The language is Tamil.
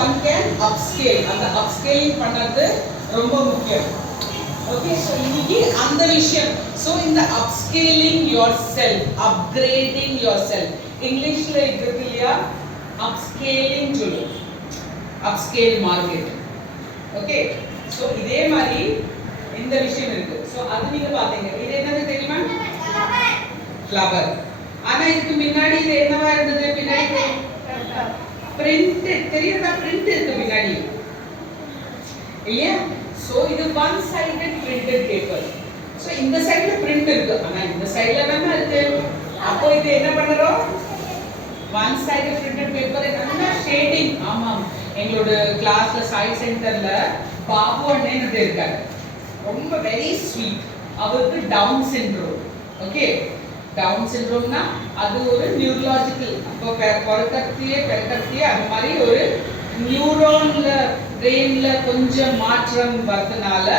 one can upscale. அந்த upscaling பண்ணது ரொம்ப முக்கியம். Okay, so இன்னைக்கு அந்த விஷயம். So இந்த upscaling yourself, upgrading yourself. இங்கிலீஷ்ல இருக்கு இல்லையா? upscaling சொல்லுவோம். upscale market. Okay, so இதே மாதிரி இந்த விஷயம் இருக்கு. So அது நீங்க பாத்தீங்க. இது என்னது தெரியுமா? flower. ஆனா இதுக்கு முன்னாடி இது என்னவா இருந்தது? பின்னாடி print தெரியுதா? print இருக்கு பின்னாடி. இல்லையா? So இது one sided printed paper. So இந்த சைடுல print இருக்கு. ஆனா இந்த சைடுல தான இருக்கு. அப்போ இது என்ன பண்றோம்? one sided printed paper என்ன ஷேடிங். ஆமா, எங்களோட கிளாஸ்ல சாய் சென்டர்ல பாபு அண்ணன் இருக்காரு. ரொம்ப வெரி ஸ்வீட். அவருக்கு டவுன் சிண்ட்ரோம். ஓகே, டவுன் சிண்ட்ரோம்னா அது ஒரு நியூரலாஜிக்கல், அப்போ பெருக்கத்தியே அது மாதிரி ஒரு நியூரான்ல பிரெயின்ல கொஞ்சம் மாற்றம் வரதுனால